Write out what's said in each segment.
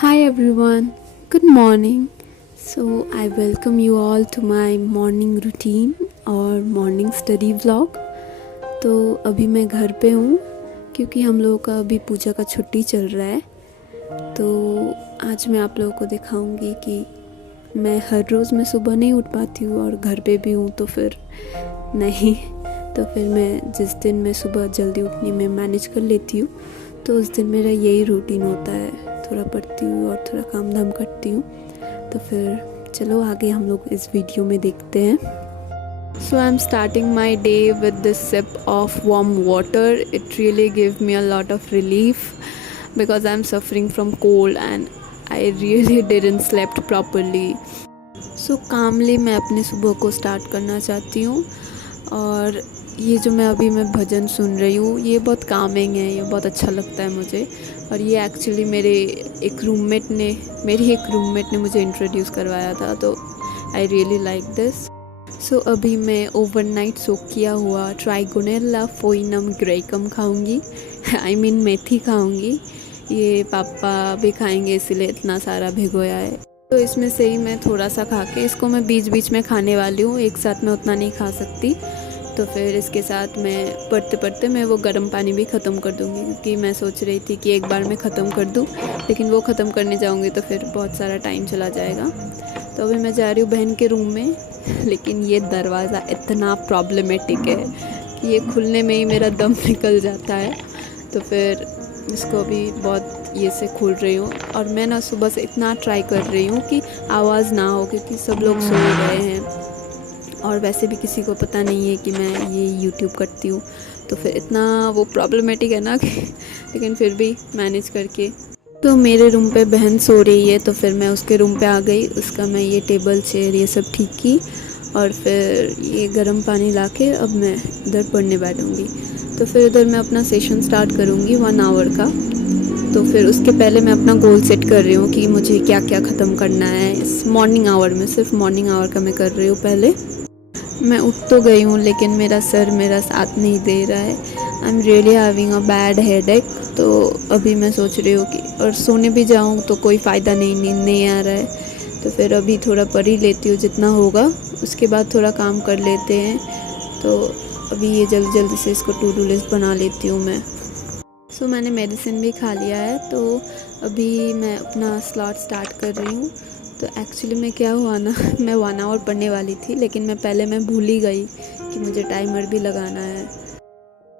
Hi everyone, good morning. So I welcome you all to my morning routine और morning study vlog. तो अभी मैं घर पे हूँ क्योंकि हम लोगों का अभी पूजा का छुट्टी चल रहा है। तो आज मैं आप लोगों को दिखाऊंगी कि मैं हर रोज़ मैं सुबह नहीं उठ पाती हूँ और घर पे भी हूँ तो फिर नहीं, तो फिर मैं जिस दिन मैं सुबह जल्दी उठने में मैनेज कर लेती हूँ तो उस दिन मेरा यही रूटीन होता है, थोड़ा पढ़ती हूँ और थोड़ा काम धाम करती हूँ। तो फिर चलो आगे हम लोग इस वीडियो में देखते हैं। So I'm starting my day with this sip of warm water. It really gave me a lot of relief because I'm suffering from cold and I really didn't slept properly. So calmly मैं अपने सुबह को start करना चाहती हूँ और ये जो मैं भजन सुन रही हूँ ये बहुत कामिंग है, ये बहुत अच्छा लगता है मुझे। और ये एक्चुअली मेरी एक रूममेट ने मुझे इंट्रोड्यूस करवाया था, तो आई रियली लाइक दिस। सो अभी मैं ओवरनाइट सोक किया हुआ ट्राइगोनेला फोइनम ग्रेकम खाऊंगी आई मीन मेथी खाऊंगी। ये पापा भी खाएंगे इसीलिए इतना सारा भिगोया है। तो इसमें से ही मैं थोड़ा सा खा के इसको मैं बीच बीच में खाने वाली हूँ, एक साथ मैं उतना नहीं खा सकती। तो फिर इसके साथ मैं पढ़ते पढ़ते मैं वो गर्म पानी भी ख़त्म कर दूँगी क्योंकि मैं सोच रही थी कि एक बार मैं ख़त्म कर दूँ, लेकिन वो ख़त्म करने जाऊँगी तो फिर बहुत सारा टाइम चला जाएगा। तो अभी मैं जा रही हूँ बहन के रूम में, लेकिन ये दरवाज़ा इतना प्रॉब्लमेटिक है कि ये खुलने में ही मेरा दम निकल जाता है। तो फिर इसको अभी बहुत ये से खोल रही हूँ और मैं ना सुबह से इतना ट्राई कर रही हूँ कि आवाज़ ना हो क्योंकि सब लोग सो गए हैं और वैसे भी किसी को पता नहीं है कि मैं ये यूट्यूब करती हूँ। तो फिर इतना वो प्रॉब्लमेटिक है ना कि लेकिन फिर भी मैनेज करके। तो मेरे रूम पे बहन सो रही है तो फिर मैं उसके रूम पे आ गई, उसका मैं ये टेबल चेयर ये सब ठीक की और फिर ये गर्म पानी लाके अब मैं इधर पढ़ने बैठूँगी। तो फिर इधर मैं अपना सेशन स्टार्ट करूँगी 1 आवर का। तो फिर उसके पहले मैं अपना गोल सेट कर रही हूँ कि मुझे क्या क्या ख़त्म करना है इस मॉर्निंग आवर में। सिर्फ मॉर्निंग आवर का मैं कर रही हूँ। पहले मैं उठ तो गई हूँ लेकिन मेरा सर मेरा साथ नहीं दे रहा है। I am really having a bad headache. तो अभी मैं सोच रही हूँ कि और सोने भी जाऊँ तो कोई फ़ायदा नहीं, नींद नहीं आ रहा है। तो फिर अभी थोड़ा पढ़ ही लेती हूँ जितना होगा, उसके बाद थोड़ा काम कर लेते हैं। तो अभी ये जल्दी जल्दी से इसको टू डू लिस्ट बना लेती हूँ मैं। मैंने मेडिसिन भी खा लिया है, तो अभी मैं अपना स्लॉट स्टार्ट कर रही हूँ। तो एक्चुअली में क्या हुआ ना मैं 1 आवर पढ़ने वाली थी, लेकिन मैं भूल ही गई कि मुझे टाइमर भी लगाना है।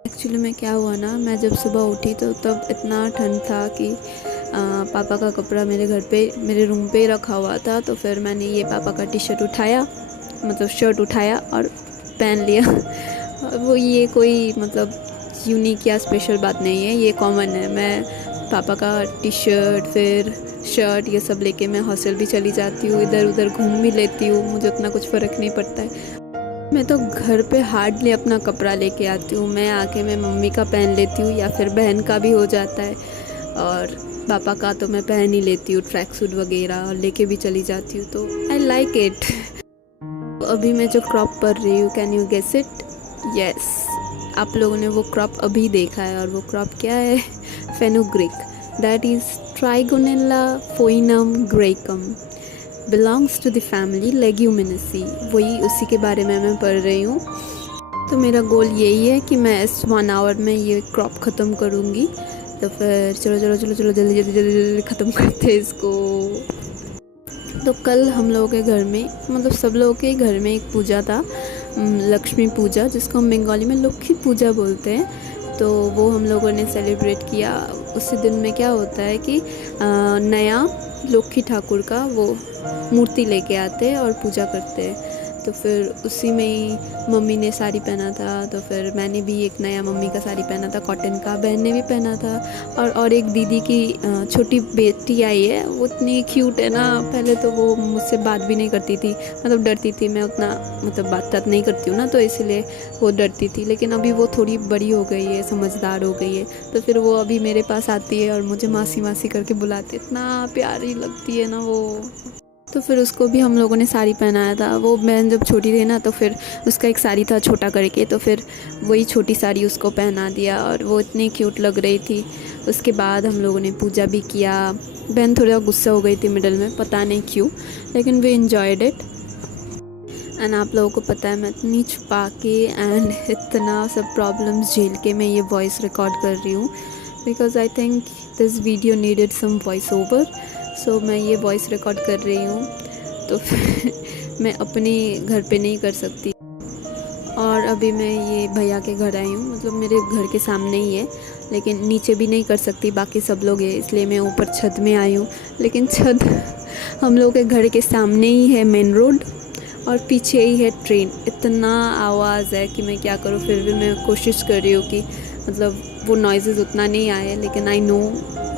एक्चुअली में क्या हुआ ना, मैं जब सुबह उठी तो तब इतना ठंड था कि पापा का कपड़ा मेरे रूम पे ही रखा हुआ था। तो फिर मैंने ये पापा का टी शर्ट उठाया, मतलब शर्ट उठाया और पहन लिया। वो ये कोई मतलब यूनिक या स्पेशल बात नहीं है, ये कॉमन है। मैं पापा का टी शर्ट फिर शर्ट ये सब लेके मैं हॉस्टल भी चली जाती हूँ, इधर उधर घूम भी लेती हूँ, मुझे उतना कुछ फ़र्क नहीं पड़ता है। मैं तो घर पे हार्डली अपना कपड़ा लेके आती हूँ, मैं आके मैं मम्मी का पहन लेती हूँ या फिर बहन का भी हो जाता है, और पापा का तो मैं पहन ही लेती हूँ, ट्रैक सूट वगैरह, और लेके भी चली जाती हूँ, तो आई लाइक इट। अभी मैं जो क्रॉप पढ़ रही हूँ, can you guess it? Yes, आप लोगों ने वो क्रॉप अभी देखा है, और वो क्रॉप क्या है? Fenugreek, that is Trigonella foenum graecum, belongs to the family Leguminosae. वही उसी के बारे में मैं पढ़ रही हूँ। तो मेरा गोल यही है कि मैं इस 1 आवर में ये क्रॉप ख़त्म करूँगी। तो फिर चलो चलो चलो चलो जल्दी जल्दी जल्दी जल्दी ख़त्म करते हैं इसको। तो कल हम लोगों के घर में, मतलब सब लोगों के घर में एक पूजा था, लक्ष्मी पूजा, जिसको हम बंगाली में लक्ष्मी पूजा बोलते हैं। तो वो हम लोगों ने सेलिब्रेट किया। उसी दिन में क्या होता है कि नया लक्ष्मी ठाकुर का वो मूर्ति लेके आते हैं और पूजा करते हैं। तो फिर उसी में ही मम्मी ने साड़ी पहना था, तो फिर मैंने भी एक नया मम्मी का साड़ी पहना था कॉटन का, बहन ने भी पहना था। और एक दीदी की छोटी बेटी आई है, वो इतनी क्यूट है ना। पहले तो वो मुझसे बात भी नहीं करती थी, मतलब डरती थी, मैं उतना मतलब बात नहीं करती हूँ ना, तो इसलिए वो डरती थी। लेकिन अभी वो थोड़ी बड़ी हो गई है, समझदार हो गई है, तो फिर वो अभी मेरे पास आती है और मुझे मासी मासी करके बुलाती है, इतना प्यारी लगती है ना वो। तो फिर उसको भी हम लोगों ने साड़ी पहनाया था। वो बहन जब छोटी थी ना, तो फिर उसका एक साड़ी था छोटा करके, तो फिर वही छोटी साड़ी उसको पहना दिया, और वो इतनी क्यूट लग रही थी। उसके बाद हम लोगों ने पूजा भी किया। बहन थोड़ा गुस्सा हो गई थी मिडल में, पता नहीं क्यों, लेकिन वी एंजॉयड इट। एंड आप लोगों को पता है, मैं इतनी छुपा के एंड इतना सब प्रॉब्लम्स झेल के मैं ये वॉइस रिकॉर्ड कर रही हूँ, because I think this video needed some voice over. So मैं ये वॉइस रिकॉर्ड कर रही हूँ, तो मैं अपने घर पे नहीं कर सकती। और अभी मैं ये भैया के घर आई हूँ, मतलब मेरे घर के सामने ही है, लेकिन नीचे भी नहीं कर सकती, बाकी सब लोग हैं, इसलिए मैं ऊपर छत में आई हूँ। लेकिन छत हम लोग के घर के सामने ही है मेन रोड, और पीछे ही है ट्रेन। इतना आवाज़ है कि मैं क्या करूँ, फिर भी मैं कोशिश कर रही हूँ कि मतलब वो नॉइज़ेस उतना नहीं आए, लेकिन I know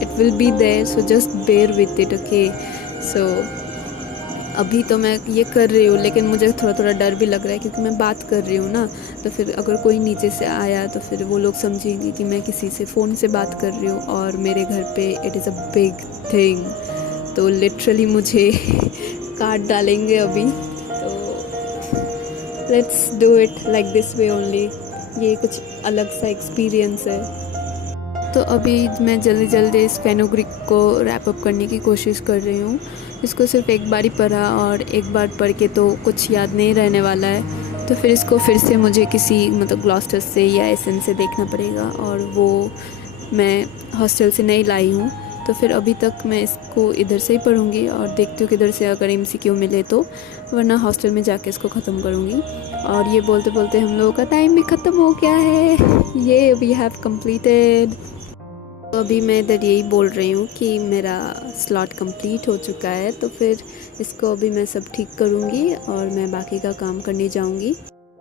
it will be there, so just bear with it, okay. So अभी तो मैं ये कर रही हूँ, लेकिन मुझे थोड़ा थोड़ा डर भी लग रहा है, क्योंकि मैं बात कर रही हूँ ना, तो फिर अगर कोई नीचे से आया तो फिर वो लोग समझेंगे कि मैं किसी से फ़ोन से बात कर रही हूँ, और मेरे घर पे it is a big thing, तो लिटरली मुझे काट डालेंगे अभी। तो let's do it like this way only, ये कुछ अलग सा एक्सपीरियंस है। तो अभी मैं जल्दी जल्दी इस फेनुग्रीक को रैप अप करने की कोशिश कर रही हूँ। इसको सिर्फ एक बार ही पढ़ा, और एक बार पढ़ के तो कुछ याद नहीं रहने वाला है, तो फिर इसको फिर से मुझे किसी मतलब ग्लॉस्टर से या एसेंस से देखना पड़ेगा, और वो मैं हॉस्टल से नहीं लाई हूँ। तो फिर अभी तक मैं इसको इधर से ही पढ़ूँगी, और देखती हूँ किधर से अगर MCQ मिले तो, वरना हॉस्टल में जाके इसको ख़त्म करूँगी। और ये बोलते बोलते हम लोगों का टाइम भी ख़त्म हो गया है, ये वी हैव कंप्लीटेड। तो अभी मैं इधर यही बोल रही हूँ कि मेरा स्लॉट कंप्लीट हो चुका है, तो फिर इसको अभी मैं सब ठीक करूँगी और मैं बाकी का काम करने जाऊँगी।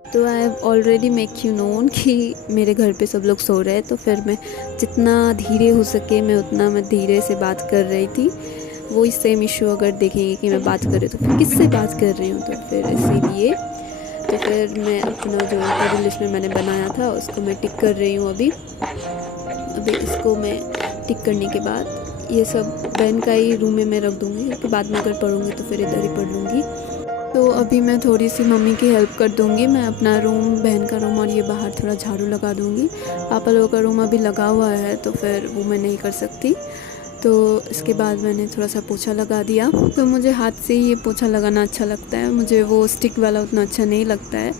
तो I have already make you known कि मेरे घर पे सब लोग सो रहे हैं, तो फिर मैं जितना धीरे हो सके मैं धीरे से बात कर रही थी। वही सेम इशू अगर देखेंगे कि मैं बात कर रही हूँ तो फिर किससे बात कर रही हूँ, तो फिर इसीलिए तो फिर मैं अपना जो टू लिस्ट में मैंने बनाया था उसको मैं टिक कर रही हूँ अभी इसको मैं टिक करने के बाद ये सब बहन का ही रूम में मैं रख दूँगी, क्योंकि बाद में अगर पढ़ूँगी तो फिर इधर ही पढ़ लूँगी। तो अभी मैं थोड़ी सी मम्मी की हेल्प कर दूँगी, मैं अपना रूम, बहन का रूम और ये बाहर थोड़ा झाड़ू लगा दूँगी। पापा लोगों का रूम अभी लगा हुआ है तो फिर वो मैं नहीं कर सकती। तो इसके बाद मैंने थोड़ा सा पोछा लगा दिया। तो मुझे हाथ से ही ये पोछा लगाना अच्छा लगता है, मुझे वो स्टिक वाला उतना अच्छा नहीं लगता है।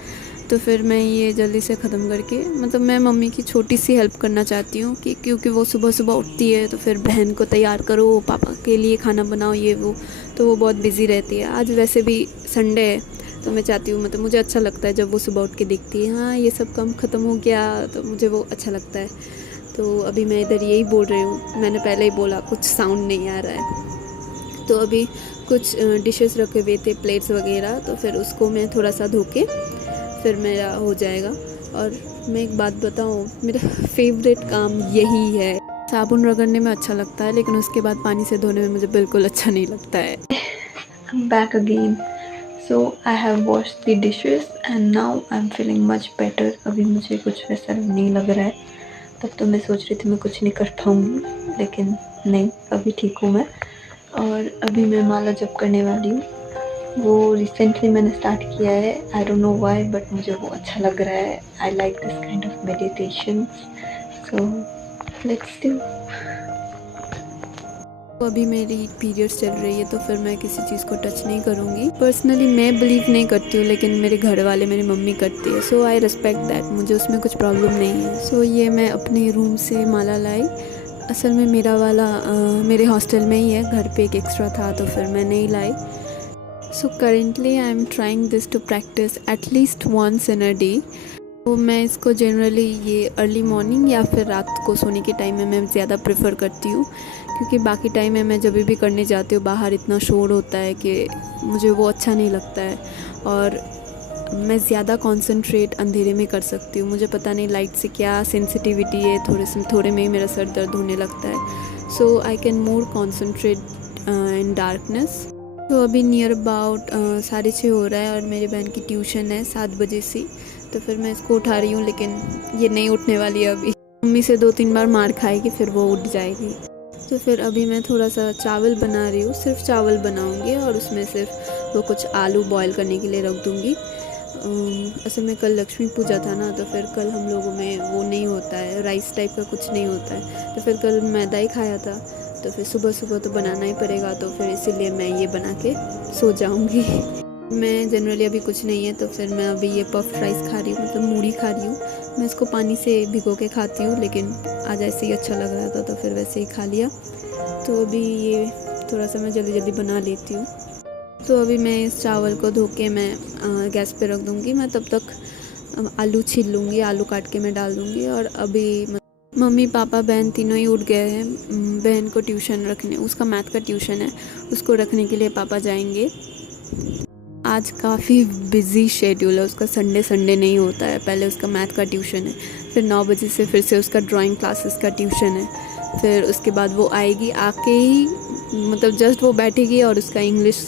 तो फिर मैं ये जल्दी से ख़त्म करके, मतलब मैं मम्मी की छोटी सी हेल्प करना चाहती हूँ कि क्योंकि वो सुबह सुबह उठती है तो फिर बहन को तैयार करो, पापा के लिए खाना बनाओ, ये वो, तो वो बहुत बिज़ी रहती है। आज वैसे भी संडे है तो मैं चाहती हूँ, मतलब मुझे अच्छा लगता है जब वो सुबह उठ के दिखती है, हाँ ये सब काम ख़त्म हो गया, तो मुझे वो अच्छा लगता है। तो अभी मैं इधर यही बोल रही हूँ, मैंने पहले ही बोला कुछ साउंड नहीं आ रहा है। तो अभी कुछ डिशेस रखे हुए थे, प्लेट्स वगैरह, तो फिर उसको मैं थोड़ा सा धो के फिर मेरा हो जाएगा। और मैं एक बात बताऊँ, मेरा फेवरेट काम यही है। साबुन रगड़ने में अच्छा लगता है लेकिन उसके बाद पानी से धोने में मुझे बिल्कुल अच्छा नहीं लगता है। I'm back again. So I have washed the dishes and now I'm feeling much better. अभी मुझे कुछ वैसा नहीं लग रहा है। तब तो मैं सोच रही थी मैं कुछ नहीं कर पाऊँगी, लेकिन नहीं, अभी ठीक हूँ मैं। और अभी मैं माला जप करने वाली हूँ। वो रिसेंटली मैंने स्टार्ट किया है, I don't know why, but मुझे वो अच्छा लग रहा है। I like this kind of meditation, so let's do. तो अभी मेरी पीरियड्स चल रही है तो फिर मैं किसी चीज़ को टच नहीं करूँगी। पर्सनली मैं बिलीव नहीं करती हूँ, लेकिन मेरे घर वाले, मेरी मम्मी करती है, सो आई रिस्पेक्ट दैट, मुझे उसमें कुछ प्रॉब्लम नहीं है। सो ये मैं अपने रूम से माला लाई। असल में मेरा वाला मेरे हॉस्टल में ही है, घर पे एक एक्स्ट्रा था तो फिर मैं नहीं लाई। So currently I am trying this to practice at least once in a day. तो मैं इसको जनरली ये अर्ली मॉर्निंग या फिर रात को सोने के टाइम में मैं ज़्यादा प्रेफर करती हूँ, क्योंकि बाकी टाइम में मैं जब भी करने जाती हूँ बाहर इतना शोर होता है कि मुझे वो अच्छा नहीं लगता है। और मैं ज़्यादा कंसंट्रेट अंधेरे में कर सकती हूँ। मुझे पता नहीं लाइट से क्या सेंसिटिविटी है, थोड़े में ही मेरा सर दर्द होने लगता है। So I can more concentrate in darkness. तो अभी नियर अबाउट 6:30 हो रहा है और मेरी बहन की ट्यूशन है 7 बजे से, तो फिर मैं इसको उठा रही हूँ, लेकिन ये नहीं उठने वाली है अभी। मम्मी से 2-3 बार मार खाएगी फिर वो उठ जाएगी। तो फिर अभी मैं थोड़ा सा चावल बना रही हूँ, सिर्फ चावल बनाऊँगी और उसमें सिर्फ वो कुछ आलू बॉईल करने के लिए रख दूँगी। असल में कल लक्ष्मी पूजा था ना, तो फिर कल हम लोगों में वो नहीं होता है, राइस टाइप का कुछ नहीं होता है, तो फिर कल मैदा ही खाया था, तो फिर सुबह सुबह तो बनाना ही पड़ेगा, तो फिर इसीलिए मैं ये बना के सो जाऊँगी। मैं जनरली अभी कुछ नहीं है तो फिर मैं अभी ये पफ राइस खा रही हूँ, मतलब मूढ़ी खा रही हूँ। मैं इसको पानी से भिगो के खाती हूँ, लेकिन आज ऐसे ही अच्छा लग रहा था तो फिर वैसे ही खा लिया। तो अभी ये थोड़ा सा मैं जल्दी जल्दी बना लेती हूँ। तो अभी मैं इस चावल को धो के मैं गैस पे रख दूँगी। मैं तब तक आलू छील लूँगी, आलू काट के मैं डाल दूँगी। और अभी मम्मी पापा बहन तीनों ही उठ गए हैं। बहन को ट्यूशन रखने, उसका मैथ का ट्यूशन है, उसको रखने के लिए पापा जाएंगे। आज काफ़ी बिज़ी शेड्यूल है उसका, संडे नहीं होता है। पहले उसका मैथ का ट्यूशन है, फिर 9 बजे से फिर से उसका ड्राइंग क्लासेस का ट्यूशन है, फिर उसके बाद वो आएगी, आके ही मतलब जस्ट वो बैठेगी और उसका इंग्लिश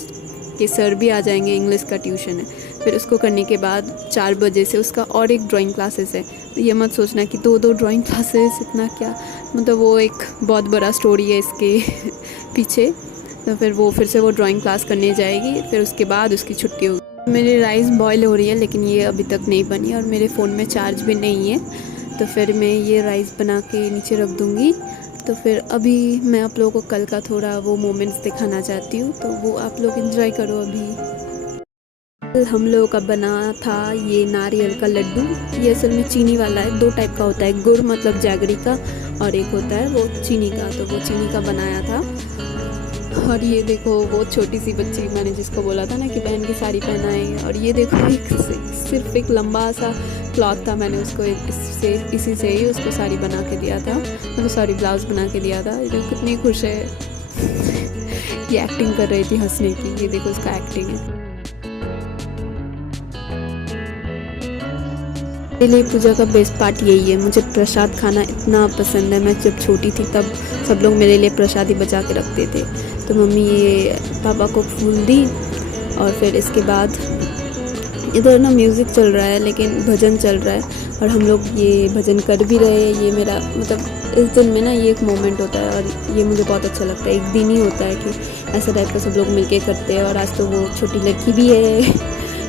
के सर भी आ जाएंगे, इंग्लिश का ट्यूशन है। फिर उसको करने के बाद 4 बजे से उसका और एक ड्राइंग क्लासेस है। ये मत सोचना कि 2 ड्राइंग क्लासेस इतना क्या, मतलब वो एक बहुत बड़ा स्टोरी है इसके पीछे। तो फिर से वो ड्राइंग क्लास करने जाएगी, फिर उसके बाद उसकी छुट्टी होगी। मेरी राइस बॉईल हो रही है लेकिन ये अभी तक नहीं बनी और मेरे फ़ोन में चार्ज भी नहीं है, तो फिर मैं ये राइस बना के नीचे रख दूँगी। तो फिर अभी मैं आप लोगों को कल का थोड़ा वो मोमेंट्स दिखाना चाहती हूँ, तो वो आप लोग एंजॉय करो। अभी हम लोगों का बना था ये नारियल का लड्डू। ये असल में चीनी वाला है, 2 टाइप का होता है, गुड़ मतलब जैगरी का, और एक होता है वो चीनी का। तो वो चीनी का बनाया था। और ये देखो वो छोटी सी बच्ची, मैंने जिसको बोला था ना कि बहन की साड़ी पहनाई, और ये देखो सिर्फ एक लंबा सा क्लॉथ था, मैंने उसको इसी से ही उसको साड़ी बना के दिया था, मतलब साड़ी ब्लाउज़ बना के दिया था। ये देखो कितनी खुश है। ये एक्टिंग कर रही थी हंसने की, ये देखो उसका एक्टिंग है। मेरे लिए पूजा का बेस्ट पार्ट यही है, मुझे प्रसाद खाना इतना पसंद है। मैं जब छोटी थी तब सब लोग मेरे लिए प्रसाद ही बचा के रखते थे। तो मम्मी ये पापा को फूल दी और फिर इसके बाद इधर ना म्यूज़िक चल रहा है लेकिन भजन चल रहा है, और हम लोग ये भजन कर भी रहे हैं। ये मेरा मतलब इस दिन में ना ये एक मोमेंट होता है और ये मुझे बहुत अच्छा लगता है। एक दिन ही होता है कि ऐसा टाइप का सब लोग मिलके करते हैं, और आज तो वो छोटी लड़की भी है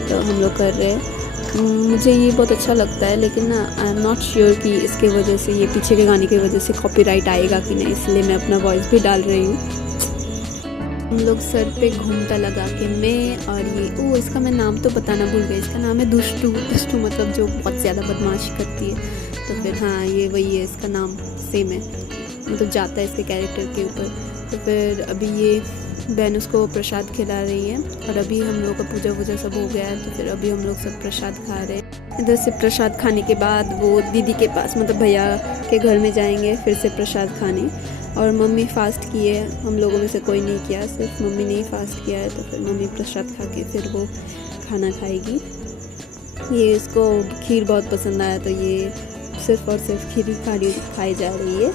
तो हम लोग कर रहे हैं। मुझे ये बहुत अच्छा लगता है, लेकिन ना आई एम नॉट श्योर कि इसके वजह से, ये पीछे के गाने की वजह से कॉपीराइट आएगा कि नहीं, इसलिए मैं अपना वॉइस भी डाल रही हूँ। हम लोग सर पे घूमटा लगा के मैं और ये इसका मैं नाम तो बताना भूल गई, इसका नाम है दुष्टू। दुष्टू मतलब जो बहुत ज़्यादा बदमाशी करती है। तो फिर हाँ, ये वही है, इसका नाम सेम है, मतलब जाता है इसके कैरेक्टर के ऊपर। तो फिर अभी ये बहन उसको प्रसाद खिला रही है और अभी हम लोग का पूजा वूजा सब हो गया है। तो फिर अभी हम लोग सब प्रसाद खा रहे हैं। इधर से प्रसाद खाने के बाद वो दीदी के पास, मतलब भैया के घर में जाएंगे फिर से प्रसाद खाने। और मम्मी फ़ास्ट की है, हम लोगों में से कोई नहीं किया, सिर्फ मम्मी ने ही फ़ास्ट किया है। तो फिर मम्मी प्रसाद खा के फिर वो खाना खाएगी। ये इसको खीर बहुत पसंद आया, तो ये सिर्फ और सिर्फ खीर ही खाई जा रही है।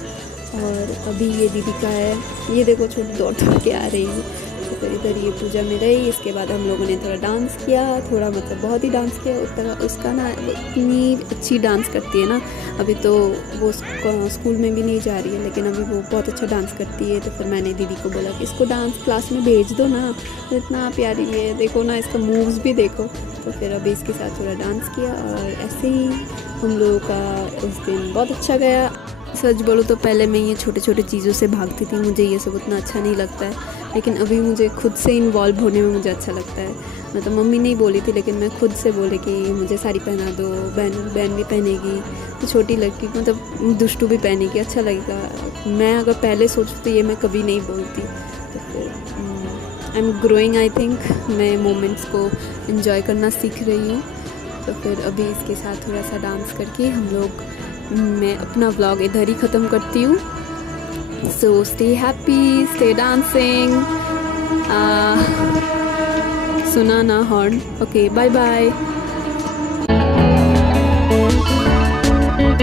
और अभी ये दीदी का है, ये देखो छोटी दौड़ के आ रही है। तो फिर इधर ये पूजा में रही। इसके बाद हम लोगों ने थोड़ा डांस किया, थोड़ा मतलब बहुत ही डांस किया। उतना उसका ना इतनी अच्छी डांस करती है ना, अभी तो वो स्कूल में भी नहीं जा रही है, लेकिन अभी वो बहुत अच्छा डांस करती है। तो फिर मैंने दीदी को बोला कि इसको डांस क्लास में भेज दो ना, तो इतना प्यारी है, देखो ना इसका मूव्स भी देखो। तो फिर अभी इसके साथ थोड़ा डांस किया और ऐसे ही हम लोगों का उस दिन बहुत अच्छा गया। सच बोलो तो पहले मैं ये छोटे छोटे चीज़ों से भागती थी, मुझे ये सब उतना अच्छा नहीं लगता है, लेकिन अभी मुझे खुद से इन्वॉल्व होने में मुझे अच्छा लगता है। मतलब मम्मी नहीं बोली थी, लेकिन मैं खुद से बोले कि मुझे साड़ी पहना दो, बहन भी पहनेगी, तो छोटी लड़की मतलब दुष्टू भी पहनेगी, अच्छा लगेगा। मैं अगर पहले सोचती तो ये मैं कभी नहीं बोलती। तो फिर I am growing, I think मैं मोमेंट्स को इन्जॉय करना सीख रही हूँ। तो फिर अभी इसके साथ थोड़ा सा डांस करके मैं अपना व्लॉग इधर ही ख़त्म करती हूँ। So stay happy, stay dancing, सुना ना हॉर्न। Okay, bye bye.